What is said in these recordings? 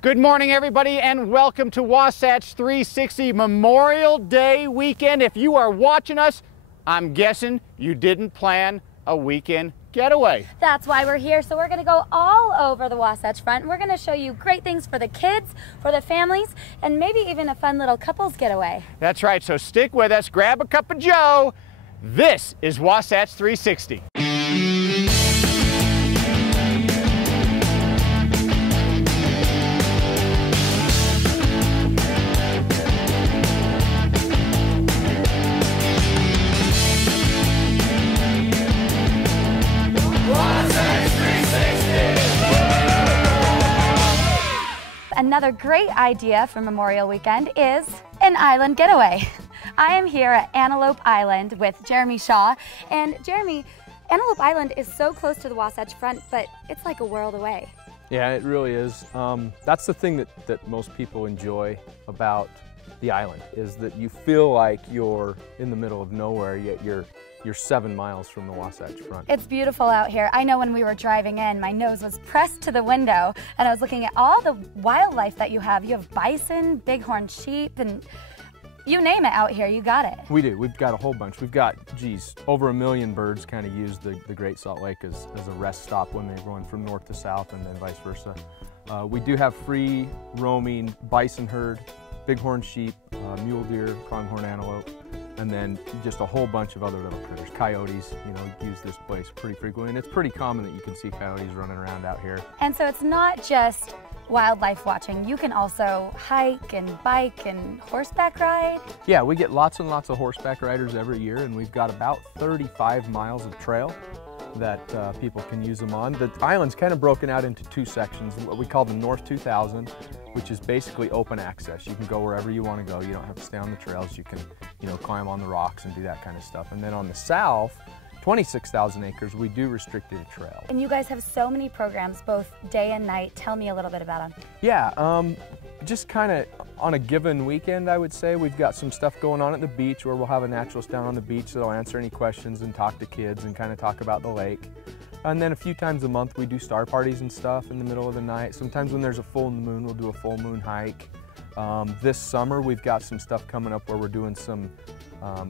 Good morning, everybody, and welcome to Wasatch 360 Memorial Day weekend. If you are watching us, I'm guessing you didn't plan a weekend getaway. That's why we're here. So we're going to go all over the Wasatch Front. We're going to show you great things for the kids, for the families, and maybe even a fun little couples getaway. That's right, so stick with us, grab a cup of joe. This is Wasatch 360. Another great idea for Memorial Weekend is an island getaway. I am here at Antelope Island with Jeremy Shaw. And Jeremy, Antelope Island is so close to the Wasatch Front, but it's like a world away. Yeah, it really is. That's the thing that most people enjoy about the island, is that you feel like you're in the middle of nowhere, yet you're 7 miles from the Wasatch Front. It's beautiful out here. I know when we were driving in, my nose was pressed to the window and I was looking at all the wildlife that you have. You have bison, bighorn sheep, and you name it out here, you got it. We do. We've got a whole bunch. We've got, geez, over 1 million birds kind of use the Great Salt Lake as a rest stop when they're going from north to south and then vice versa. We do have free roaming bison herd, bighorn sheep, mule deer, pronghorn antelope, and then just a whole bunch of other little critters. Coyotes, use this place pretty frequently, and it's pretty common that you can see coyotes running around out here. And so it's not just wildlife watching. You can also hike and bike and horseback ride. Yeah, we get lots and lots of horseback riders every year, and we've got about 35 miles of trail that people can use them on. The island's kind of broken out into two sections, what we call the North 2000, which is basically open access. You can go wherever you want to go. You don't have to stay on the trails. You can, climb on the rocks and do that kind of stuff. And then on the south, 26,000 acres, we do restricted trail. And you guys have so many programs, both day and night. Tell me a little bit about them. Yeah, just kind of on a given weekend, I would say, we've got some stuff going on at the beach where we'll have a naturalist down on the beach that'll answer any questions and talk to kids and kind of talk about the lake. And then a few times a month we do star parties and stuff in the middle of the night. Sometimes when there's a full moon, we'll do a full moon hike. This summer we've got some stuff coming up where we're doing some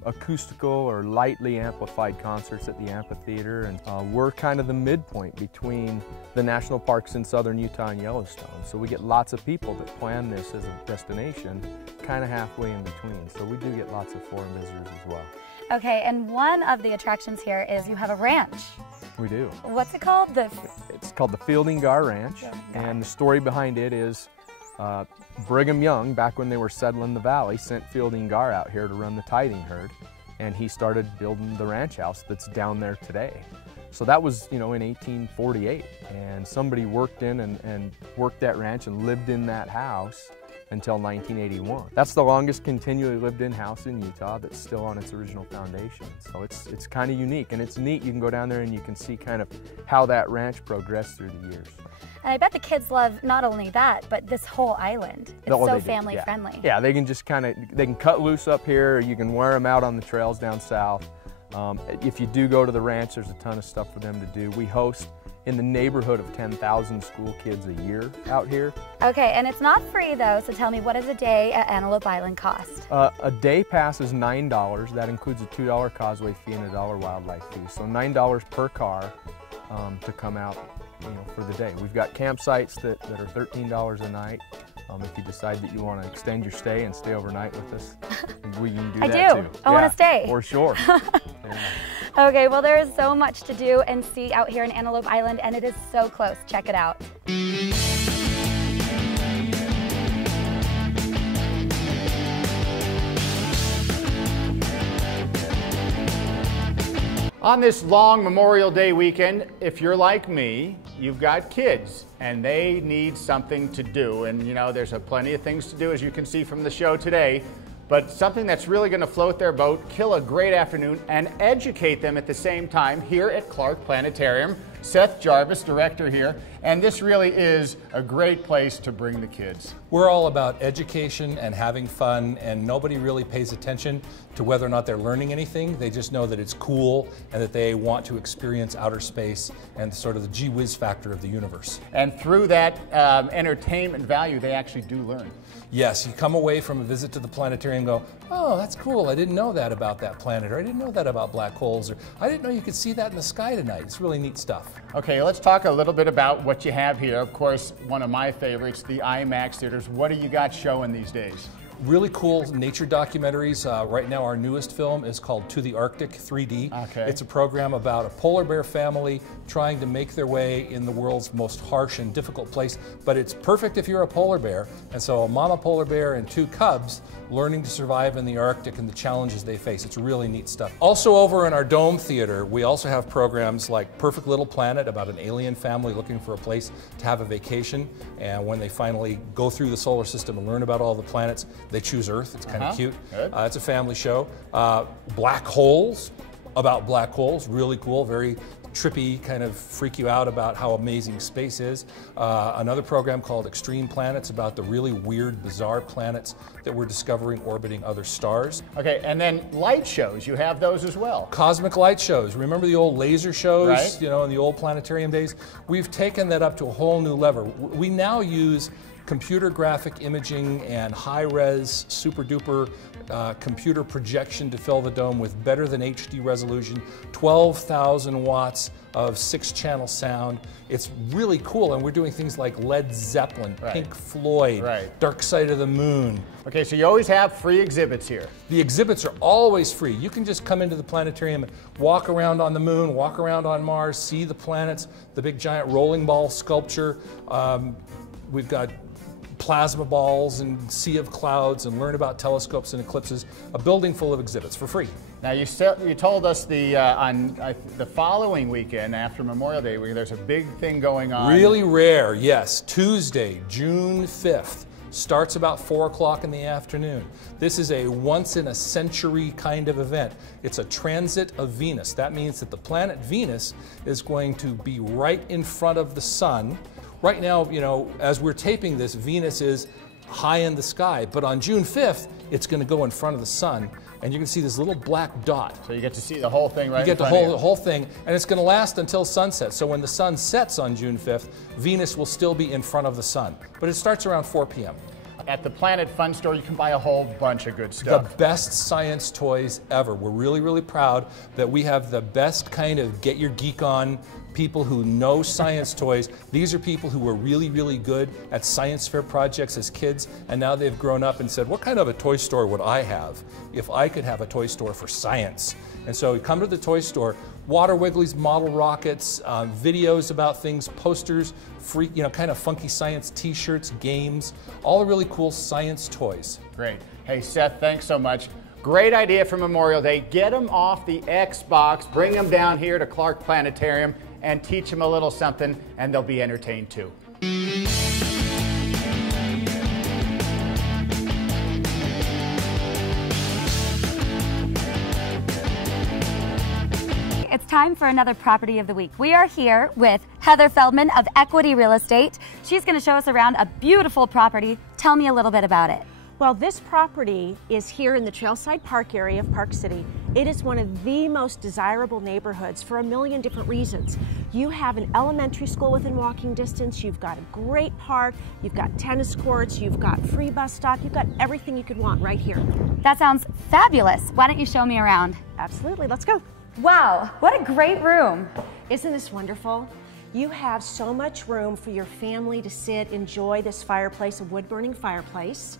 acoustical or lightly amplified concerts at the amphitheater, and we're kind of the midpoint between the national parks in southern Utah and Yellowstone. So we get lots of people that plan this as a destination kind of halfway in between. So we do get lots of foreign visitors as well. Okay, and one of the attractions here is you have a ranch. We do. What's it called? It's called the Fielding Gar Ranch, and the story behind it is Brigham Young, back when they were settling the valley, sent Fielding Gar out here to run the tithing herd, and he started building the ranch house that's down there today. So that was, in 1848, and somebody worked in and worked that ranch and lived in that house until 1981. That's the longest continually lived-in house in Utah that's still on its original foundation. So it's kind of unique, and it's neat. You can go down there and you can see kind of how that ranch progressed through the years. And I bet the kids love not only that, but this whole island. It's so family friendly. Yeah, they can just they can cut loose up here, or you can wear them out on the trails down south. If you do go to the ranch, there's a ton of stuff for them to do. We host in the neighborhood of 10,000 school kids a year out here. Okay, and it's not free though, so tell me, what does a day at Antelope Island cost? A day pass is $9. That includes a $2 causeway fee and a $1 wildlife fee. So $9 per car to come out, for the day. We've got campsites that are $13 a night. If you decide that you want to extend your stay and stay overnight with us, we can do that too. I want to stay. For sure. Okay, well, there is so much to do and see out here in Antelope Island, and it is so close. Check it out. On this long Memorial Day weekend, if you're like me, you've got kids and they need something to do. And there's plenty of things to do, as you can see from the show today. But something that's really going to float their boat, kill a great afternoon, and educate them at the same time here at Clark Planetarium. Seth Jarvis, director here, and this really is a great place to bring the kids. We're all about education and having fun, and nobody really pays attention to whether or not they're learning anything. They just know that it's cool and that they want to experience outer space and sort of the gee whiz factor of the universe. And through that entertainment value, they actually do learn. Yes, you come away from a visit to the planetarium and go, oh, that's cool, I didn't know that about that planet, or I didn't know that about black holes, or I didn't know you could see that in the sky tonight. It's really neat stuff. Okay, let's talk a little bit about what you have here. Of course, one of my favorites, the IMAX theaters. What do you got showing these days? Really cool nature documentaries. Right now our newest film is called To the Arctic 3D. Okay. It's a program about a polar bear family trying to make their way in the world's most harsh and difficult place, but it's perfect if you're a polar bear. And so a mama polar bear and 2 cubs learning to survive in the Arctic and the challenges they face. It's really neat stuff. Also over in our Dome Theater, we also have programs like Perfect Little Planet, about an alien family looking for a place to have a vacation. And when they finally go through the solar system and learn about all the planets, they choose Earth. It's kind of cute. It's a family show. Black Holes, about black holes, really cool, very trippy, kind of freak you out about how amazing space is. Another program called Extreme Planets, about the really weird, bizarre planets that we're discovering orbiting other stars. Okay, and then light shows, you have those as well. Cosmic light shows. Remember the old laser shows, right, you know, in the old planetarium days? We've taken that up to a whole new level. We now use computer graphic imaging and high-res, super-duper computer projection to fill the dome with better than HD resolution, 12,000 watts of 6-channel sound. It's really cool, and we're doing things like Led Zeppelin, Pink Floyd, Dark Side of the Moon. Okay, so you always have free exhibits here. The exhibits are always free. You can just come into the planetarium and walk around on the moon, walk around on Mars, see the planets, the big giant rolling ball sculpture. We've got plasma balls and sea of clouds, and learn about telescopes and eclipses. A building full of exhibits for free. Now you told us on the following weekend after Memorial Day, there's a big thing going on. Really rare, yes. Tuesday, June 5th. Starts about 4 o'clock in the afternoon. This is a once-in-a-century kind of event. It's a transit of Venus. That means that the planet Venus is going to be right in front of the sun. Right now, you know, as we're taping this, Venus is high in the sky, but on June 5th, it's going to go in front of the sun, and you're going to see this little black dot. So you get to see the whole thing right in front of you. You get the whole thing, and it's going to last until sunset. So when the sun sets on June 5th, Venus will still be in front of the sun. But it starts around 4 p.m. At the Planet Fun Store, you can buy a whole bunch of good stuff. The best science toys ever. We're really, really proud that we have the best kind of get your geek on people who know science toys. These are people who were really, really good at science fair projects as kids, and now they've grown up and said, what kind of a toy store would I have if I could have a toy store for science? And so we come to the toy store, Water Wigglies, model rockets, videos about things, posters, free, you know, kind of funky science t-shirts, games, all the really cool science toys. Great. Hey, Seth, thanks so much. Great idea for Memorial Day. Get them off the Xbox, bring them down here to Clark Planetarium, and teach them a little something, and they'll be entertained too. It's time for another Property of the Week. We are here with Heather Feldman of Equity Real Estate. She's going to show us around a beautiful property. Tell me a little bit about it. Well, this property is here in the Trailside Park area of Park City. It is one of the most desirable neighborhoods for a million different reasons. You have an elementary school within walking distance, you've got a great park, you've got tennis courts, you've got free bus stop, you've got everything you could want right here. That sounds fabulous. Why don't you show me around? Absolutely, let's go. Wow, what a great room. Isn't this wonderful? You have so much room for your family to sit, enjoy this fireplace, a wood-burning fireplace.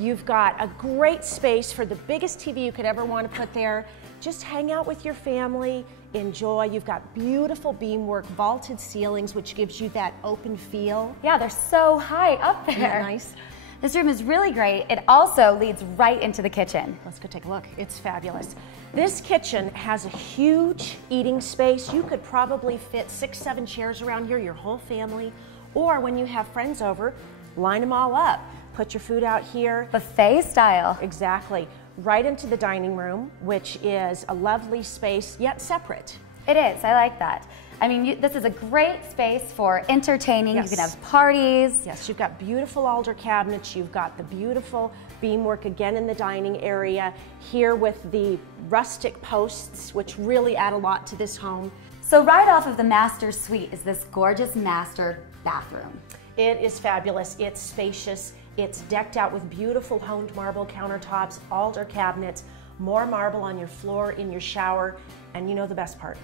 You've got a great space for the biggest TV you could ever want to put there. Just hang out with your family, enjoy. You've got beautiful beamwork, vaulted ceilings, which gives you that open feel. Yeah, they're so high up there. Isn't that nice? This room is really great. It also leads right into the kitchen. Let's go take a look. It's fabulous. This kitchen has a huge eating space. You could probably fit 6, 7 chairs around here, your whole family. Or when you have friends over, line them all up. Put your food out here. Buffet style. Exactly. Right into the dining room, which is a lovely space, yet separate. It is, I like that. I mean, this is a great space for entertaining. Yes. You can have parties. Yes, you've got beautiful alder cabinets. You've got the beautiful beamwork again in the dining area here with the rustic posts, which really add a lot to this home. So right off of the master suite is this gorgeous master bathroom. It is fabulous. It's spacious. It's decked out with beautiful honed marble countertops, alder cabinets, more marble on your floor in your shower, and you know the best part.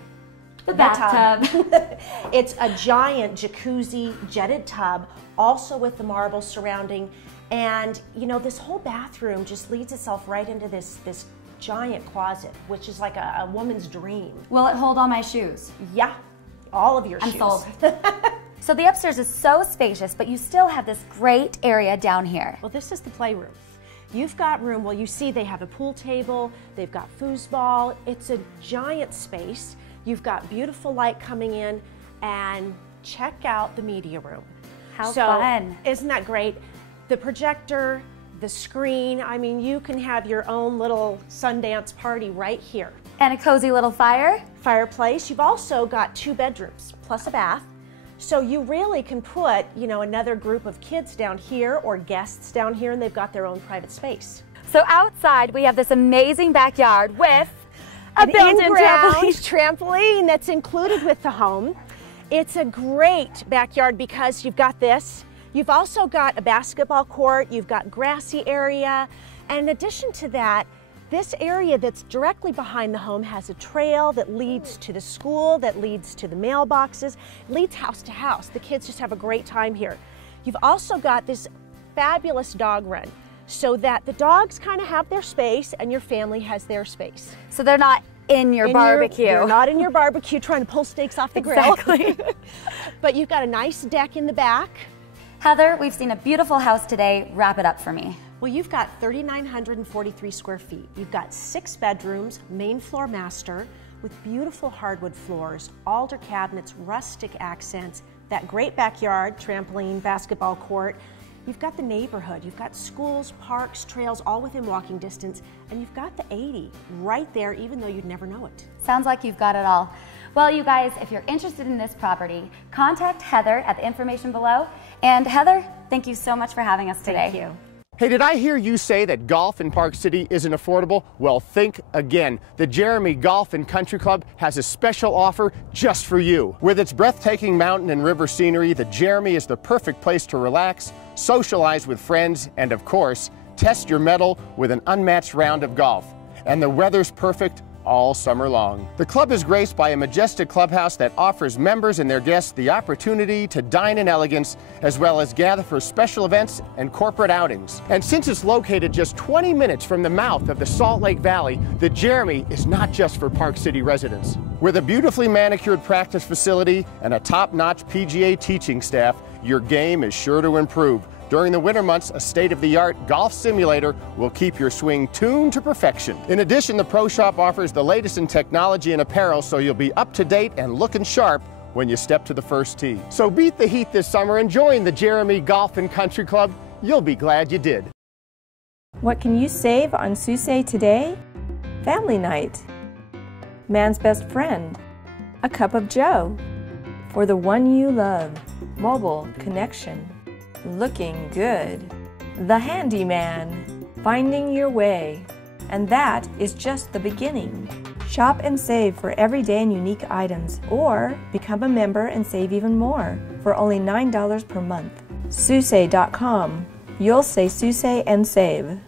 The bathtub. It's a giant jacuzzi jetted tub, also with the marble surrounding. And you know, this whole bathroom just leads itself right into this giant closet, which is like a woman's dream. Will it hold all my shoes? Yeah, all of your shoes. I'm sold. So the upstairs is so spacious, but you still have this great area down here. Well, this is the playroom. You've got room, well, you see they have a pool table, they've got foosball. It's a giant space. You've got beautiful light coming in, and check out the media room. How fun. Isn't that great? The projector, the screen, I mean, you can have your own little Sundance party right here. And a cozy little Fireplace. You've also got 2 bedrooms plus a bath. So you really can put, you know, another group of kids down here or guests down here, and they've got their own private space. So outside we have this amazing backyard with a built-in trampoline that's included with the home. It's a great backyard because you've got this. You've also got a basketball court, you've got grassy area, and in addition to that, this area that's directly behind the home has a trail that leads to the school, that leads to the mailboxes, leads house to house. The kids just have a great time here. You've also got this fabulous dog run, so that the dogs kind of have their space and your family has their space. So they're not in your barbecue. You're not in your barbecue trying to pull steaks off the grill. Exactly. But you've got a nice deck in the back. Heather, we've seen a beautiful house today. Wrap it up for me. Well, you've got 3,943 square feet. You've got 6 bedrooms, main floor master, with beautiful hardwood floors, alder cabinets, rustic accents, that great backyard, trampoline, basketball court. You've got the neighborhood, you've got schools, parks, trails, all within walking distance, and you've got the 80 right there, even though you'd never know it. Sounds like you've got it all. Well, you guys, if you're interested in this property, contact Heather at the information below. And Heather, thank you so much for having us today. Thank you. Hey, did I hear you say that golf in Park City isn't affordable? Well, think again. The Jeremy Golf and Country Club has a special offer just for you. With its breathtaking mountain and river scenery, the Jeremy is the perfect place to relax, socialize with friends, and of course, test your mettle with an unmatched round of golf. And the weather's perfect all summer long. The club is graced by a majestic clubhouse that offers members and their guests the opportunity to dine in elegance, as well as gather for special events and corporate outings. And since it's located just 20 minutes from the mouth of the Salt Lake Valley, the Jeremy is not just for Park City residents. With a beautifully manicured practice facility and a top-notch PGA teaching staff, your game is sure to improve. During the winter months, a state-of-the-art golf simulator will keep your swing tuned to perfection. In addition, the Pro Shop offers the latest in technology and apparel, so you'll be up to date and looking sharp when you step to the first tee. So beat the heat this summer and join the Jeremy Golf and Country Club. You'll be glad you did. What can you save on Susay today? Family night. Man's best friend. A cup of joe. For the one you love. Mobile connection. Looking good. The handyman. Finding your way. And that is just the beginning. Shop and save for everyday and unique items, or become a member and save even more for only $9 per month. Susay.com. You'll say Susay and save.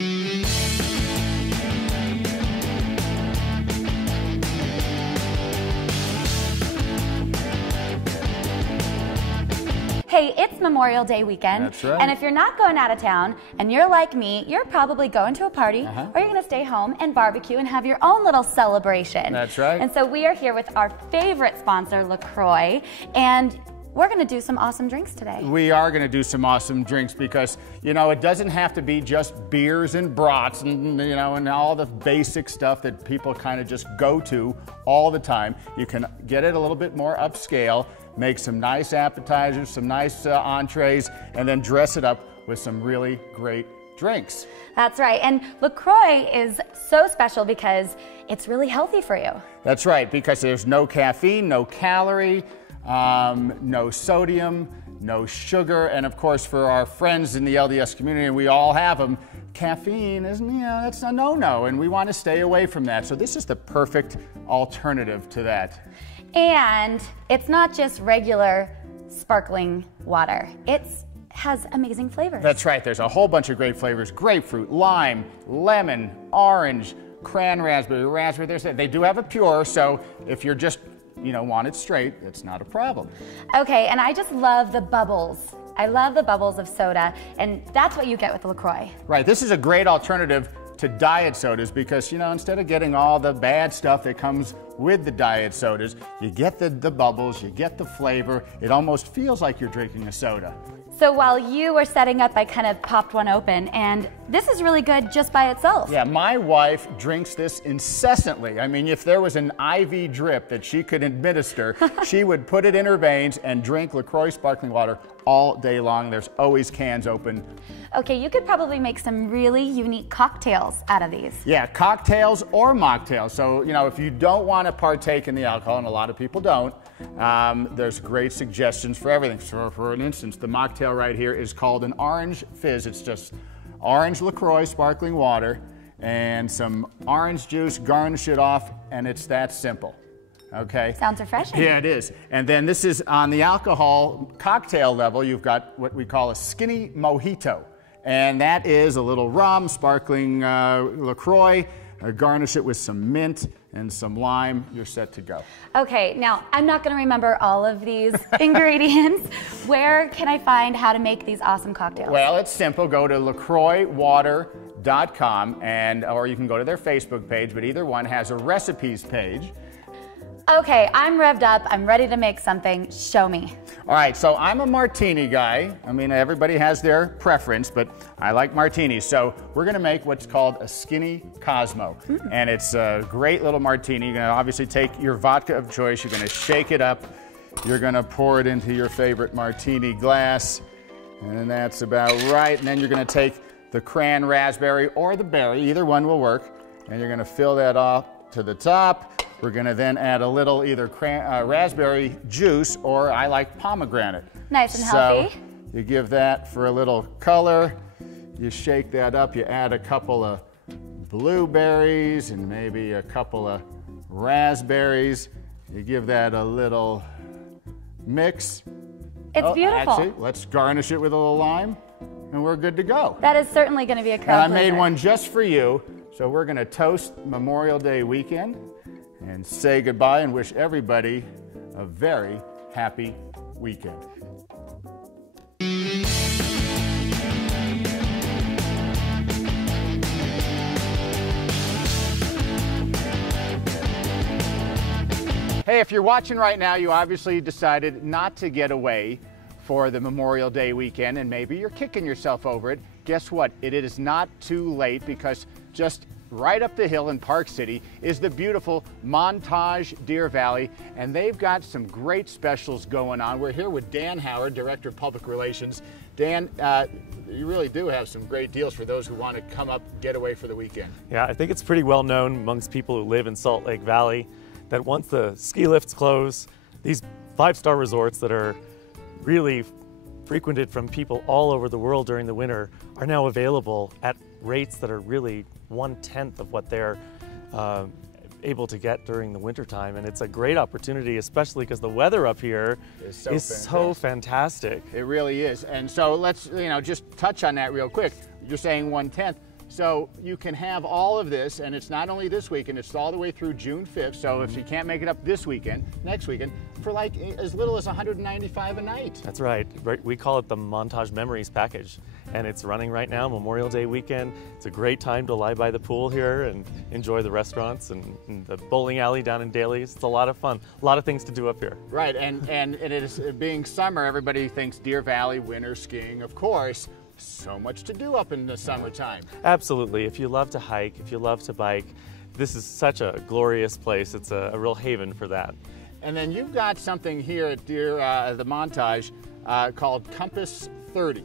Hey, it's Memorial Day weekend. That's right. And if you're not going out of town and you're like me, you're probably going to a party or you're going to stay home and barbecue and have your own little celebration. That's right. And so we are here with our favorite sponsor, LaCroix, and we're going to do some awesome drinks today. We are going to do some awesome drinks because, you know, it doesn't have to be just beers and brats and, you know, and all the basic stuff that people kind of just go to all the time. You can get it a little bit more upscale, make some nice appetizers, some nice entrees, and then dress it up with some really great drinks. That's right. And LaCroix is so special because it's really healthy for you. That's right, because there's no caffeine, no calorie, no sodium, no sugar, and of course for our friends in the LDS community, and we all have them, caffeine is, that's a no-no, and we want to stay away from that. So this is the perfect alternative to that. And it's not just regular sparkling water. It has amazing flavors. That's right. There's a whole bunch of great flavors: grapefruit, lime, lemon, orange, cran raspberry, raspberry. They do have a pure, so if you're just, want it straight, it's not a problem. Okay, and I just love the bubbles. I love the bubbles of soda, and that's what you get with LaCroix. Right. This is a great alternative to diet sodas because, instead of getting all the bad stuff that comes with the diet sodas, you get the bubbles, you get the flavor. It almost feels like you're drinking a soda. So while you were setting up, I kind of popped one open, and this is really good just by itself. Yeah, my wife drinks this incessantly. I mean, if there was an IV drip that she could administer, she would put it in her veins and drink LaCroix sparkling water all day long. There's always cans open. Okay, you could probably make some really unique cocktails out of these. Yeah, cocktails or mocktails. So, if you don't want to partake in the alcohol, and a lot of people don't, there's great suggestions for everything. So, for an instance, the mocktail right here is called an orange fizz. It's just orange LaCroix sparkling water and some orange juice, garnish it off, and it's that simple. Okay? Sounds refreshing. Yeah, it is. And then this is on the alcohol cocktail level, you've got what we call a skinny mojito. And that is a little rum, sparkling LaCroix, garnish it with some mint and some lime, you're set to go. Okay, now I'm not gonna remember all of these ingredients. Where can I find how to make these awesome cocktails? Well, it's simple. Go to lacroixwater.com or you can go to their Facebook page, but either one has a recipes page. Okay, I'm revved up. I'm ready to make something. Show me. All right, so I'm a martini guy. I mean, everybody has their preference, but I like martinis. So we're gonna make what's called a skinny Cosmo. And it's a great little martini. You're gonna obviously take your vodka of choice. You're gonna shake it up. You're gonna pour it into your favorite martini glass. And that's about right. And then you're gonna take the cran raspberry or the berry, either one will work. And you're gonna fill that off to the top. We're gonna then add a little either raspberry juice or I like pomegranate. Nice and healthy. So you give that for a little color. You shake that up. You add a couple of blueberries and maybe a couple of raspberries. You give that a little mix. It's beautiful. Actually, let's garnish it with a little lime and we're good to go. That is certainly gonna be a crowd And I made one just for you. So we're gonna toast Memorial Day weekend and say goodbye and wish everybody a very happy weekend. Hey, if you're watching right now, you obviously decided not to get away for the Memorial Day weekend, and maybe you're kicking yourself over it. Guess what? It is not too late, because just right up the hill in Park City is the beautiful Montage Deer Valley, and they've got some great specials going on. We're here with Dan Howard, Director of Public Relations. Dan, you really do have some great deals for those who want to come up, get away for the weekend. Yeah, I think it's pretty well known amongst people who live in Salt Lake Valley that once the ski lifts close, these 5-star resorts that are really frequented from people all over the world during the winter are now available at rates that are really 1/10 of what they're able to get during the wintertime. And it's a great opportunity, especially because the weather up here is so fantastic. It really is. And so let's just touch on that real quick. You're saying 1/10. So you can have all of this, and it's not only this weekend, it's all the way through June 5th. So if you can't make it up this weekend, next weekend, for like as little as $195 a night. That's right. We call it the Montage Memories Package, and it's running right now, Memorial Day weekend. It's a great time to lie by the pool here and enjoy the restaurants and the bowling alley down in Daly's. It's a lot of fun, a lot of things to do up here. Right, and it is being summer, everybody thinks Deer Valley, winter skiing, of course. So much to do up in the summertime. Absolutely. If you love to hike, if you love to bike, this is such a glorious place. It's a real haven for that. And then you've got something here at the Montage called Compass 30.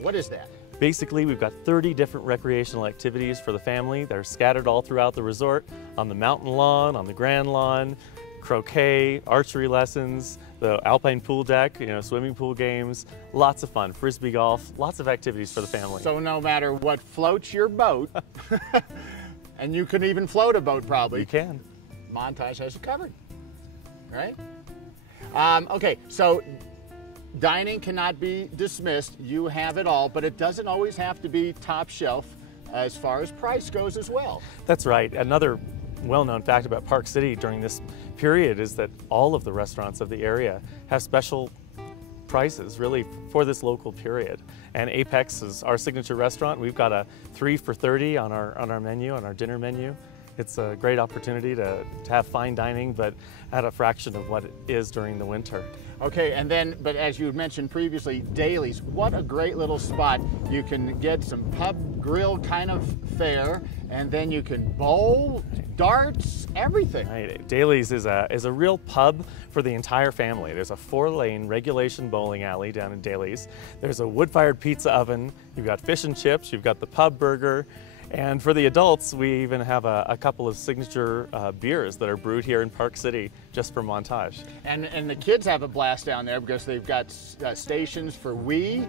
What is that? Basically, we've got 30 different recreational activities for the family that are scattered all throughout the resort, on the mountain lawn, on the grand lawn, croquet, archery lessons, the alpine pool deck, swimming pool games, lots of fun, frisbee golf, lots of activities for the family. So no matter what floats your boat, and you can even float a boat probably. You can. Montage has it covered, right? Okay, so dining cannot be dismissed. You have it all, but it doesn't always have to be top shelf as far as price goes as well. That's right. Another well-known fact about Park City during this period is that all of the restaurants of the area have special prices really for this local period. And Apex is our signature restaurant. We've got a 3 for $30 on our menu, on our dinner menu. It's a great opportunity to have fine dining, but at a fraction of what it is during the winter. Okay, and then, but as you mentioned previously, Daly's, what a great little spot. You can get some pub grill kind of fare, and then you can bowl, darts, everything. Right. Daly's is a real pub for the entire family. There's a 4-lane regulation bowling alley down in Daly's. There's a wood-fired pizza oven. You've got fish and chips. You've got the pub burger. And for the adults, we even have a couple of signature beers that are brewed here in Park City just for Montage. And the kids have a blast down there because they've got stations for Wii,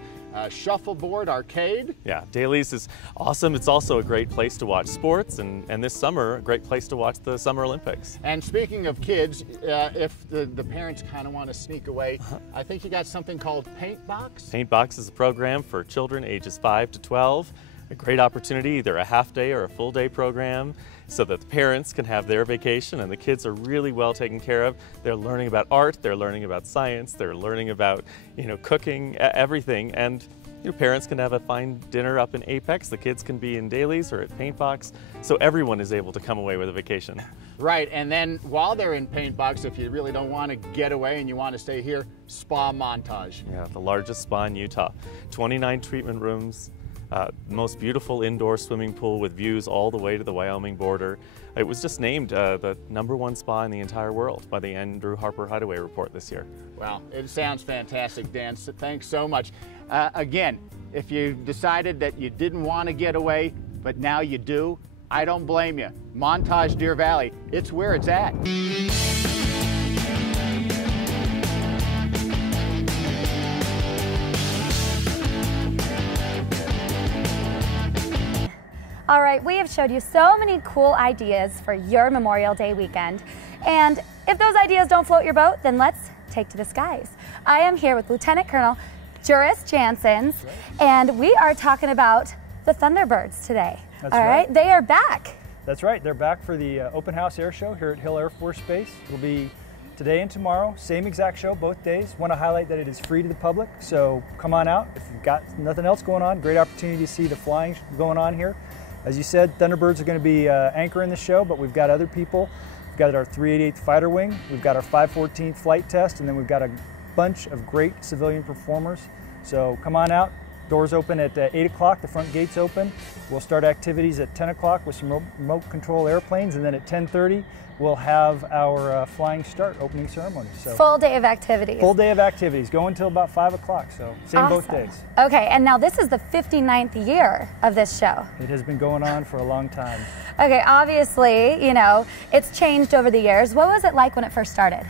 shuffleboard, arcade. Yeah, Daly's is awesome. It's also a great place to watch sports, and this summer, a great place to watch the Summer Olympics. And speaking of kids, if the parents kind of want to sneak away, I think you got something called Paint Box? Paint Box is a program for children ages 5 to 12. A great opportunity, either a half-day or a full-day program, so that the parents can have their vacation and the kids are really well taken care of. They're learning about art, they're learning about science, they're learning about cooking, everything. And parents can have a fine dinner up in Apex. The kids can be in Daly's or at Paint Box, so everyone is able to come away with a vacation. Right, and then while they're in Paint Box, if you really don't want to get away and you want to stay here, Spa Montage. Yeah, the largest spa in Utah. 29 treatment rooms. Most beautiful indoor swimming pool with views all the way to the Wyoming border. It was just named the #1 spa in the entire world by the Andrew Harper Hideaway Report this year. Well, it sounds fantastic, Dan. So thanks so much. Again, if you decided that you didn't want to get away, but now you do, I don't blame you. Montage Deer Valley, it's where it's at. All right, we have showed you so many cool ideas for your Memorial Day weekend. And if those ideas don't float your boat, then let's take to the skies. I am here with Lieutenant Colonel Juris Janssens, and we are talking about the Thunderbirds today. That's All right, they are back. That's right, they're back for the open house air show here at Hill Air Force Base. It'll be today and tomorrow, same exact show both days. Want to highlight that it is free to the public, so come on out. If you've got nothing else going on, great opportunity to see the flying going on here. As you said, Thunderbirds are going to be anchoring the show, but we've got other people. We've got our 388th Fighter Wing, we've got our 514th flight test, and then we've got a bunch of great civilian performers. So come on out. Doors open at 8 o'clock, the front gates open. We'll start activities at 10 o'clock with some remote control airplanes, and then at 10:30 we'll have our flying start opening ceremony. So full day of activities. Full day of activities, going until about 5 o'clock, so same awesome. Both days. Okay, and now this is the 59th year of this show. It has been going on for a long time. Okay, obviously, it's changed over the years. What was it like when it first started?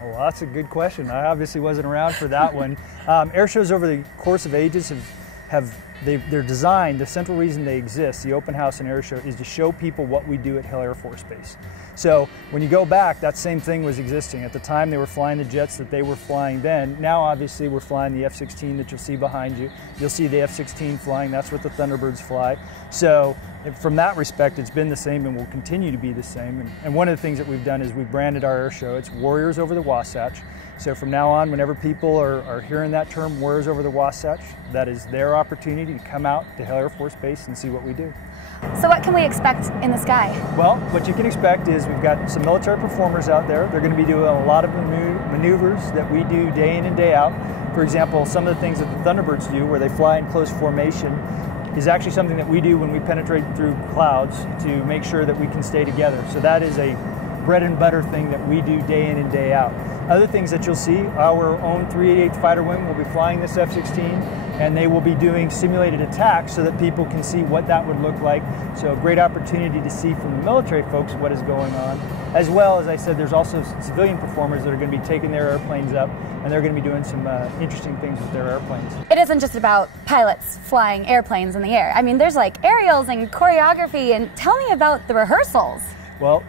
Well, that's a good question. I obviously wasn't around for that one. Air shows over the course of ages they're designed, the central reason they exist, the open house and air show, is to show people what we do at Hill Air Force Base. So when you go back, that same thing was existing. At the time they were flying the jets that they were flying then. Now obviously we're flying the F-16 that you'll see behind you. You'll see the F-16 flying, that's what the Thunderbirds fly. So from that respect, it's been the same and will continue to be the same. And one of the things that we've done is we've branded our air show. It's Warriors Over the Wasatch. So from now on, whenever people are hearing that term, Warriors Over the Wasatch, that is their opportunity to come out to Hill Air Force Base and see what we do. So what can we expect in the sky? Well, what you can expect is we've got some military performers out there. They're going to be doing a lot of maneuvers that we do day in and day out. For example, some of the things that the Thunderbirds do, where they fly in close formation, is actually something that we do when we penetrate through clouds to make sure that we can stay together. So that is a bread and butter thing that we do day in and day out. Other things that you'll see, our own 388th Fighter Wing will be flying this F-16. and they will be doing simulated attacks so that people can see what that would look like. So a great opportunity to see from the military folks what is going on. As well, as I said, there's also civilian performers that are going to be taking their airplanes up, and they're going to be doing some interesting things with their airplanes. It isn't just about pilots flying airplanes in the air. I mean, there's like aerials and choreography, and tell me about the rehearsals. Well,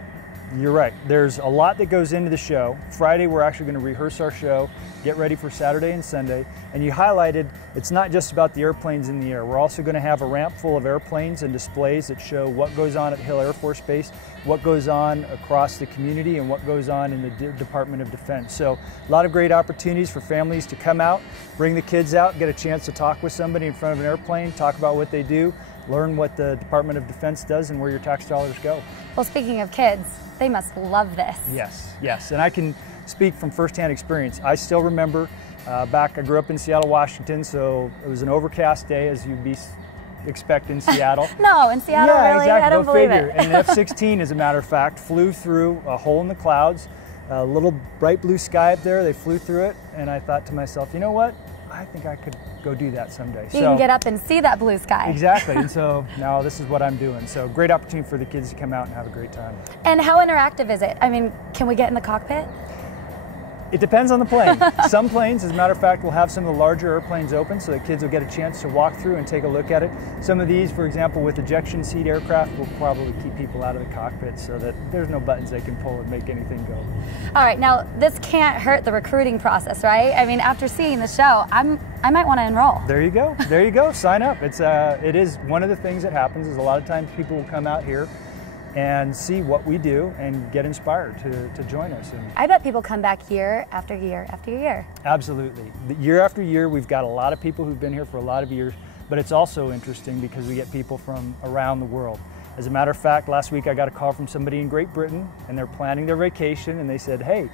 you're right. There's a lot that goes into the show. Friday, we're actually going to rehearse our show, get ready for Saturday and Sunday. And you highlighted, it's not just about the airplanes in the air. We're also going to have a ramp full of airplanes and displays that show what goes on at Hill Air Force Base, what goes on across the community, and what goes on in the Department of Defense. So a lot of great opportunities for families to come out, bring the kids out, get a chance to talk with somebody in front of an airplane, talk about what they do, learn what the Department of Defense does and where your tax dollars go. Well, speaking of kids, they must love this. Yes, yes, and I can speak from firsthand experience. I still remember I grew up in Seattle, Washington, so it was an overcast day, as you'd be expect in Seattle. No, in Seattle, yeah, really? Exactly. I don't believe it. And an F-16, as a matter of fact, flew through a hole in the clouds, a little bright blue sky up there. They flew through it, and I thought to myself, you know what? I think I could go do that someday. You can get up and see that blue sky. Exactly, and so now this is what I'm doing. So great opportunity for the kids to come out and have a great time. And how interactive is it? I mean, can we get in the cockpit? It depends on the plane. Some planes, as a matter of fact, will have some of the larger airplanes open so that kids will get a chance to walk through and take a look at it. Some of these, for example, with ejection seat aircraft, will probably keep people out of the cockpit so that there's no buttons they can pull and make anything go. All right, now this can't hurt the recruiting process, right? I mean, after seeing the show, I might want to enroll. There you go. There you go. Sign up. It is one of the things that happens is a lot of times people will come out here and see what we do and get inspired to join us. And I bet people come back year after year after year. Absolutely. Year after year, we've got a lot of people who've been here for a lot of years, but it's also interesting because we get people from around the world. As a matter of fact, last week I got a call from somebody in Great Britain, and they're planning their vacation, and they said, hey,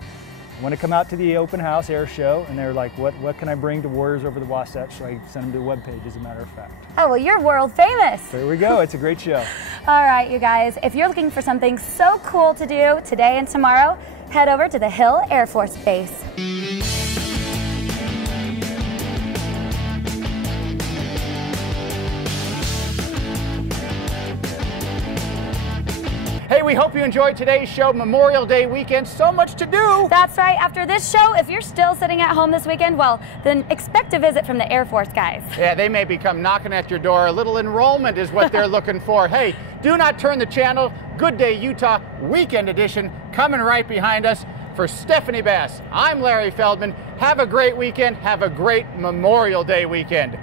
I want to come out to the open house air show, and they're like, what can I bring to Warriors Over the Wasatch? So I sent them to the webpage, as a matter of fact. Oh, well, you're world famous. There we go. It's a great show. All right, you guys, if you're looking for something so cool to do today and tomorrow, head over to the Hill Air Force Base. Hey, we hope you enjoyed today's show, Memorial Day weekend. So much to do. That's right. After this show, if you're still sitting at home this weekend, well, then expect a visit from the Air Force guys. Yeah, they may come knocking at your door. A little enrollment is what they're looking for. Hey, do not turn the channel. Good Day Utah Weekend Edition coming right behind us. For Stephanie Bass, I'm Larry Feldman. Have a great weekend. Have a great Memorial Day weekend.